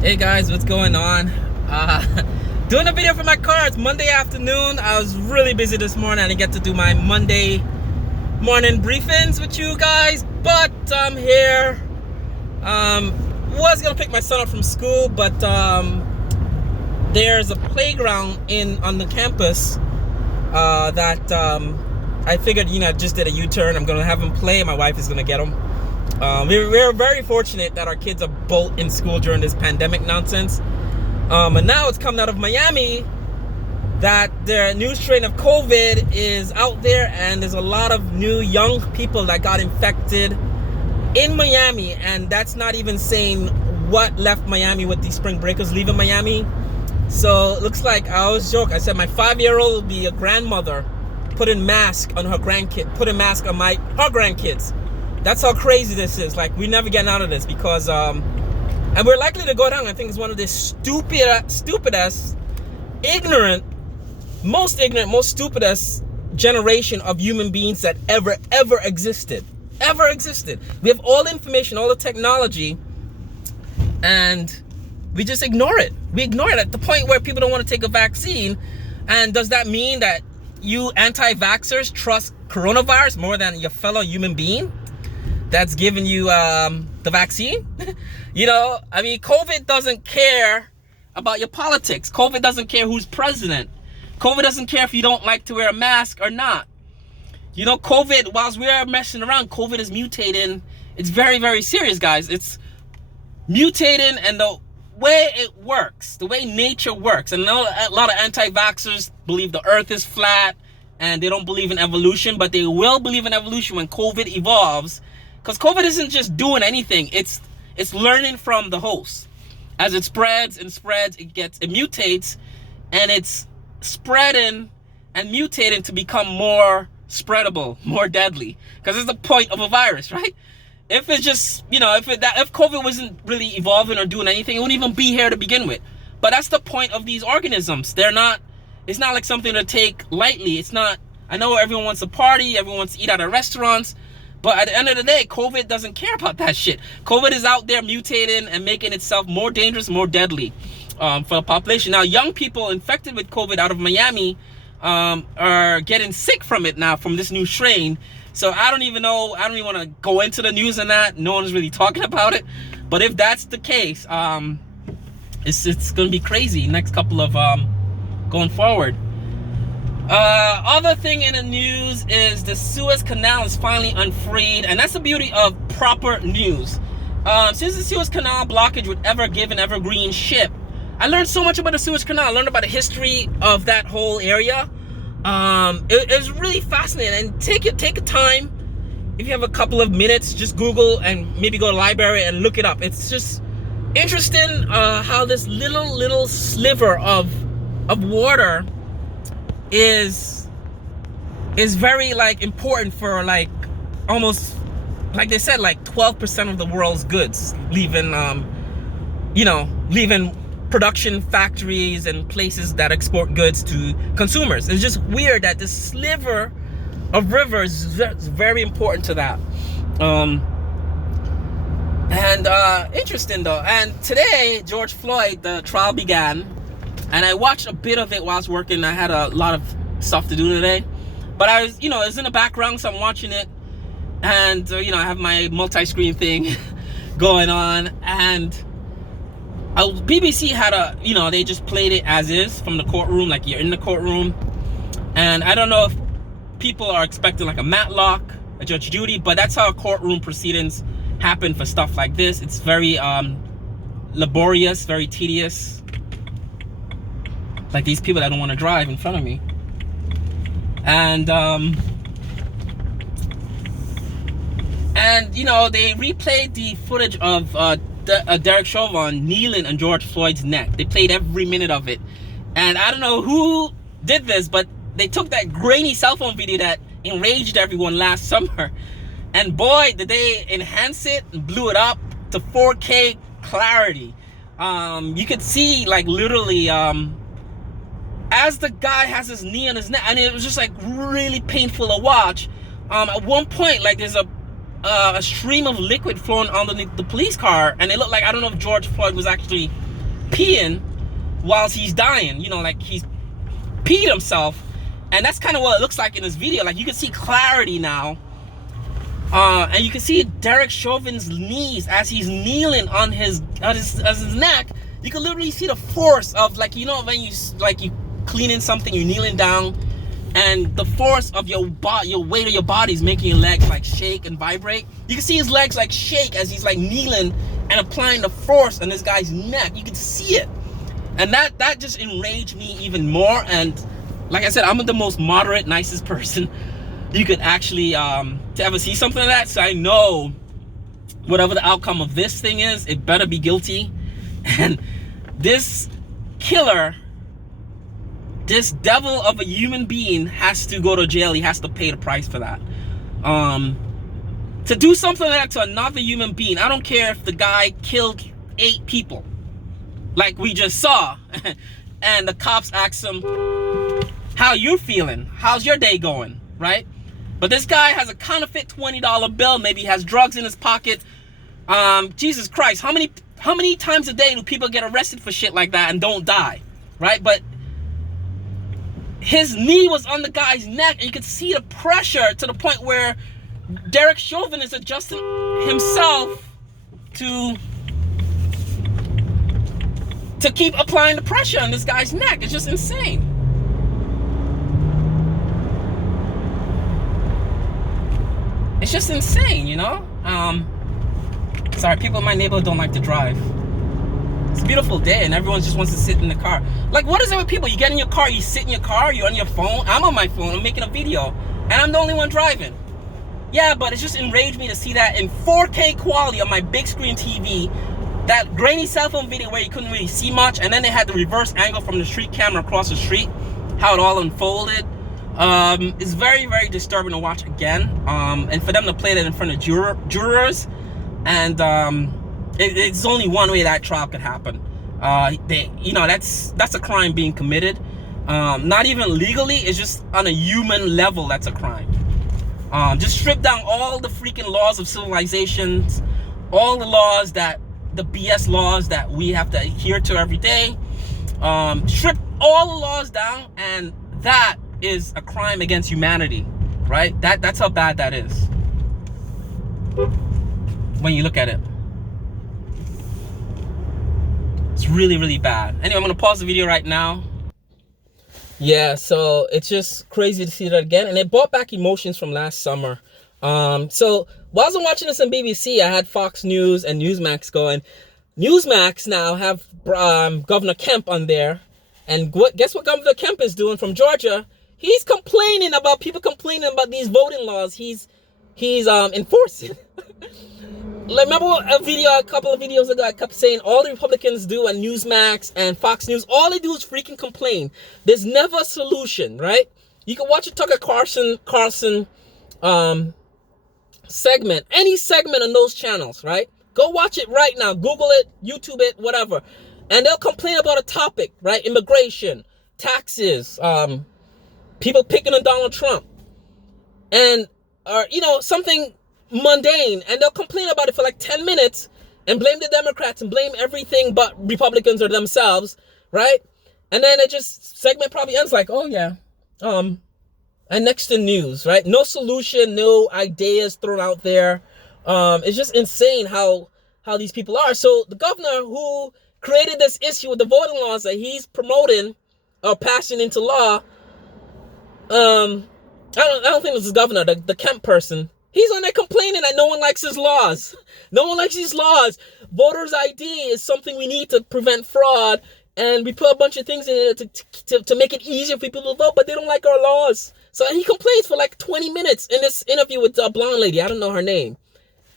Hey guys, what's going on? Doing a video for my car. It's Monday afternoon. I was really busy this morning. I didn't get to do my Monday morning briefings with you guys, but I'm here. Was gonna pick my son up from school, but there's a playground on the campus that I figured, just did a U-turn. I'm gonna have him play. My wife is gonna get him. We're very fortunate that our kids are both in school during this pandemic nonsense. And now it's coming out of Miami that their new strain of COVID is out there, and there's a lot of new young people that got infected in Miami, and that's not even saying what left Miami with the spring breakers leaving Miami. So it looks like, I always joke, I said my 5-year-old will be a grandmother putting mask on her grandkid, putting mask on her grandkids. That's how crazy this is. Like, we're never getting out of this because and we're likely to go down. I think it's one of the stupidest, most stupidest generation of human beings that ever existed. We have all the information, all the technology, and we just ignore it. We ignore it at the point where people don't want to take a vaccine. And does that mean that you anti-vaxxers trust coronavirus more than your fellow human being that's giving you the vaccine? I mean, COVID doesn't care about your politics. COVID doesn't care who's president. COVID doesn't care if you don't like to wear a mask or not. COVID, whilst we're messing around, COVID is mutating. It's very, very serious, guys. It's mutating, and the way it works, the way nature works. And I know a lot of anti-vaxxers believe the earth is flat and they don't believe in evolution, but they will believe in evolution when COVID evolves. Because COVID isn't just doing anything. It's learning from the host. As it spreads and spreads, it mutates, and it's spreading and mutating to become more spreadable, more deadly. Because it's the point of a virus, right? If it's just, if COVID wasn't really evolving or doing anything, it wouldn't even be here to begin with. But that's the point of these organisms. It's not like something to take lightly. It's not, I know everyone wants to party, everyone wants to eat out of restaurants, but at the end of the day, COVID doesn't care about that shit. COVID is out there mutating and making itself more dangerous, more deadly for the population. Now, young people infected with COVID out of Miami are getting sick from it now, from this new strain. So I don't even want to go into the news on that. No one's really talking about it. But if that's the case, it's going to be crazy next couple of going forward. Other thing in the news is the Suez Canal is finally unfreed, and that's the beauty of proper news. Since the Suez Canal blockage would ever give an evergreen ship, I learned so much about the Suez Canal. I learned about the history of that whole area. It was really fascinating, and take your time. If you have a couple of minutes, just Google and maybe go to the library and look it up. It's just interesting how this little sliver of water is very important for almost, like they said, 12% of the world's goods leaving production factories and places that export goods to consumers. It's just weird that this sliver of river is very important to that. Interesting though. And today, George Floyd, the trial began, and I watched a bit of it while I was working. I had a lot of stuff to do today, but I was, it was in the background, so I'm watching it, and I have my multi-screen thing going on, and BBC had they just played it as is from the courtroom, like you're in the courtroom. And I don't know if people are expecting a Matlock, a Judge Judy, but that's how courtroom proceedings happen for stuff like this. It's very laborious, very tedious. Like these people that don't want to drive in front of me. And they replayed the footage of Derek Chauvin kneeling on George Floyd's neck. They played every minute of it. And I don't know who did this, but they took that grainy cell phone video that enraged everyone last summer, and boy, did they enhance it and blew it up to 4K clarity. You could see literally as the guy has his knee on his neck, and it was just really painful to watch. At one point, there's a stream of liquid flowing underneath the police car, and it looked like, I don't know if George Floyd was actually peeing whilst he's dying. You know, like he's peed himself. And that's kind of what it looks like in this video. Like you can see clarity now. And you can see Derek Chauvin's knees as he's kneeling on his neck. You can literally see the force of, like, you know, when you cleaning something, you're kneeling down, and the force of your weight of your body is making your legs like shake and vibrate. You can see his legs like shake as he's like kneeling and applying the force on this guy's neck. You can see it, and that just enraged me even more. And like I said, I'm the most moderate, nicest person you could actually to ever see something like that. So I know whatever the outcome of this thing is, it better be guilty. And this killer, this devil of a human being, has to go to jail. He has to pay the price for that. To do something like that to another human being, I don't care if the guy killed 8 people, like we just saw, and the cops asked him, how you feeling? How's your day going? Right? But this guy has a counterfeit $20 bill. Maybe he has drugs in his pocket. Jesus Christ, how many times a day do people get arrested for shit like that and don't die? Right? But his knee was on the guy's neck, and you could see the pressure to the point where Derek Chauvin is adjusting himself to keep applying the pressure on this guy's neck. It's just insane. It's just insane, you know? Sorry, people in my neighborhood don't like to drive. It's a beautiful day and everyone just wants to sit in the car. Like, what is it with people? You get in your car, you sit in your car, you're on your phone. I'm on my phone, I'm making a video, and I'm the only one driving. Yeah, but it just enraged me to see that in 4K quality on my big screen TV, that grainy cell phone video where you couldn't really see much, and then they had the reverse angle from the street camera across the street, how it all unfolded. It's very, very disturbing to watch again. And for them to play that in front of jurors, and it's only one way that trial could happen. You know, that's a crime being committed. Not even legally, it's just on a human level, that's a crime. Just strip down all the freaking laws of civilizations, all the laws the BS laws that we have to adhere to every day. Strip all the laws down, and that is a crime against humanity, right? That's how bad that is when you look at it. It's really, really bad. Anyway, I'm gonna pause the video right now. Yeah, so it's just crazy to see that again, and it brought back emotions from last summer. So while I was watching this on BBC, I had Fox News and Newsmax going. Newsmax now have Governor Kemp on there, and guess what Governor Kemp is doing from Georgia? He's complaining about people complaining about these voting laws he's enforcing. Like, remember a couple of videos ago, I kept saying all the Republicans do on Newsmax and Fox News, all they do is freaking complain. There's never a solution, right? You can watch a Tucker Carlson segment, any segment on those channels, right? Go watch it right now. Google it, YouTube it, whatever. And they'll complain about a topic, right? Immigration, taxes, people picking on Donald Trump, and you know, something mundane, and they'll complain about it for like 10 minutes and blame the Democrats and blame everything but Republicans or themselves, right? And then it just, segment probably ends like, oh yeah, and next to news, right? No solution, no ideas thrown out there. It's just insane how these people are. So the governor who created this issue with the voting laws that he's promoting or passing into law, I don't think this is governor, the Kemp person. He's on there complaining that no one likes his laws. No one likes these laws. Voters ID is something we need to prevent fraud, and we put a bunch of things in it to make it easier for people to vote, but they don't like our laws. So he complains for like 20 minutes in this interview with a blonde lady. I don't know her name.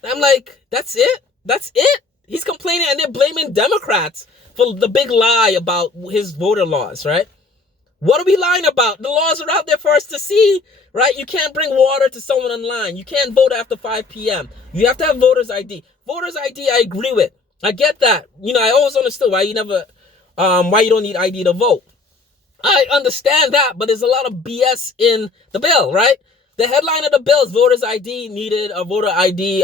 I'm like, that's it? That's it? He's complaining, and they're blaming Democrats for the big lie about his voter laws, right? What are we lying about? The laws are out there for us to see, right? You can't bring water to someone online. You can't vote after 5 p.m. You have to have voter's ID. Voter's ID, I agree with. I get that. You know, I always understood why you don't need ID to vote. I understand that, but there's a lot of BS in the bill, right? The headline of the bill is voter's ID needed, or voter ID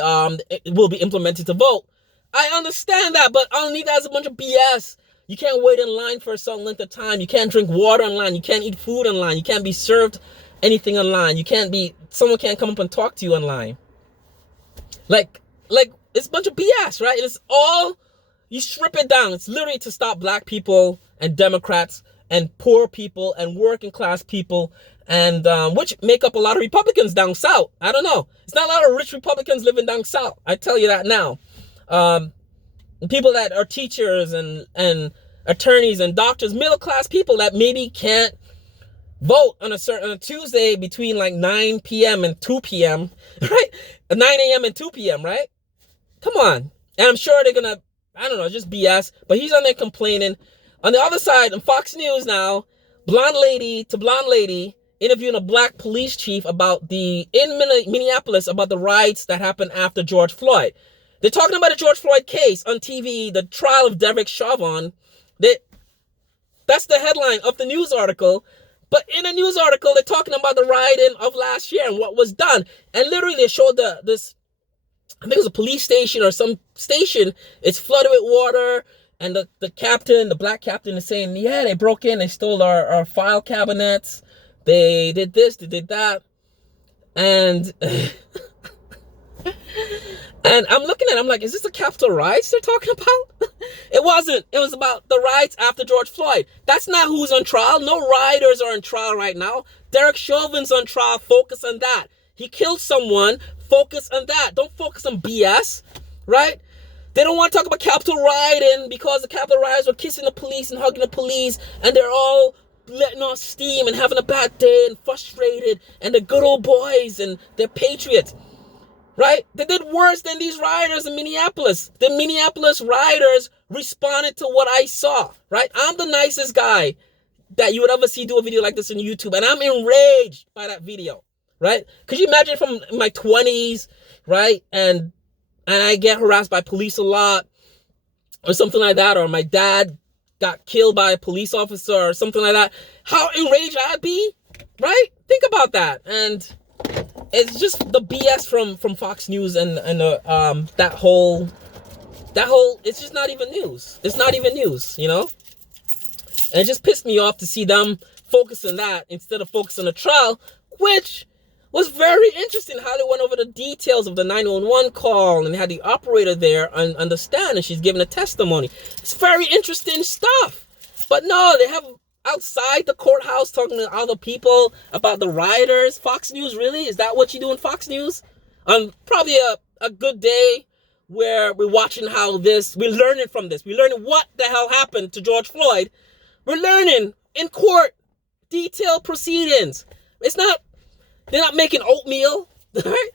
it will be implemented to vote. I understand that, but underneath that is a bunch of BS. You can't wait in line for a certain length of time. You can't drink water online. You can't eat food online. You can't be served anything online. Someone can't come up and talk to you online. Like it's a bunch of BS, right? It's all, you strip it down. It's literally to stop black people and Democrats and poor people and working class people, and which make up a lot of Republicans down south. I don't know. It's not a lot of rich Republicans living down south. I tell you that now. People that are teachers and attorneys and doctors, middle class people that maybe can't vote on a Tuesday between like 9 p.m. and 2 p.m., right? 9 a.m. and 2 p.m., right? Come on. And I'm sure they're gonna, I don't know, just BS. But he's on there complaining. On the other side, on Fox News now, blonde lady interviewing a black police chief in Minneapolis about the riots that happened after George Floyd. They're talking about the George Floyd case on TV, the trial of Derek Chauvin. That's the headline of the news article. But in a news article, they're talking about the rioting of last year and what was done. And literally they showed this, I think it was a police station or some station. It's flooded with water. And the black captain is saying, yeah, they broke in, they stole our file cabinets. They did this, they did that. And and I'm looking at it, I'm like, is this the Capitol riots they're talking about? It wasn't. It was about the riots after George Floyd. That's not who's on trial. No rioters are on trial right now. Derek Chauvin's on trial. Focus on that. He killed someone. Focus on that. Don't focus on BS, right? They don't want to talk about Capitol rioting because the Capitol rioters were kissing the police and hugging the police, and they're all letting off steam and having a bad day and frustrated, and they're good old boys and they're patriots. Right? They did worse than these rioters in Minneapolis. The Minneapolis rioters responded to what I saw. Right? I'm the nicest guy that you would ever see do a video like this on YouTube. And I'm enraged by that video. Right? Could you imagine from my 20s, right? And I get harassed by police a lot or something like that. Or my dad got killed by a police officer or something like that. How enraged I'd be. Right? Think about that. And it's just the BS from Fox News and that whole it's just not even news. It's not even news, you know? And it just pissed me off to see them focus on that instead of focus on the trial, which was very interesting how they went over the details of the 911 call and they had the operator there on the stand and she's giving a testimony. It's very interesting stuff. But no, they have outside the courthouse talking to other people about the rioters. Fox News, really? Is that what you do in Fox News? On probably a good day where we're watching we're learning from this. We're learning what the hell happened to George Floyd. We're learning in court, detailed proceedings. They're not making oatmeal, right?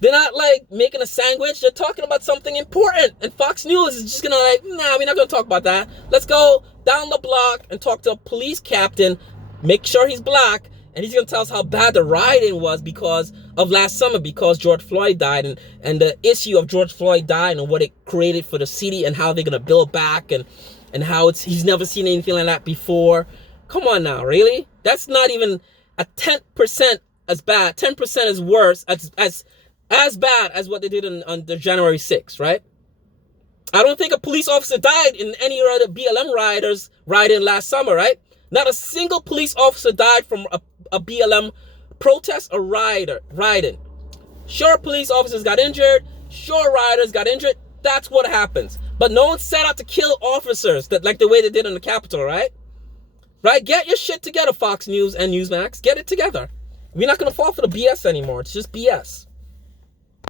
They're not like making a sandwich. They're talking about something important. And Fox News is just gonna nah, we're not gonna talk about that. Let's go down the block and talk to a police captain, make sure he's black, and he's gonna tell us how bad the rioting was because of last summer, because George Floyd died, and the issue of George Floyd dying and what it created for the city and how they're gonna build back and how he's never seen anything like that before. Come on now, really? That's not even a 10% as bad. 10% is worse as bad as what they did on the January 6th, right? I don't think a police officer died in any other BLM rioters rioting last summer, right? Not a single police officer died from a BLM protest or rioting. Sure, police officers got injured. Sure, rioters got injured. That's what happens. But no one set out to kill officers like the way they did on the Capitol, right? Right? Get your shit together, Fox News and Newsmax. Get it together. We're not going to fall for the BS anymore. It's just BS.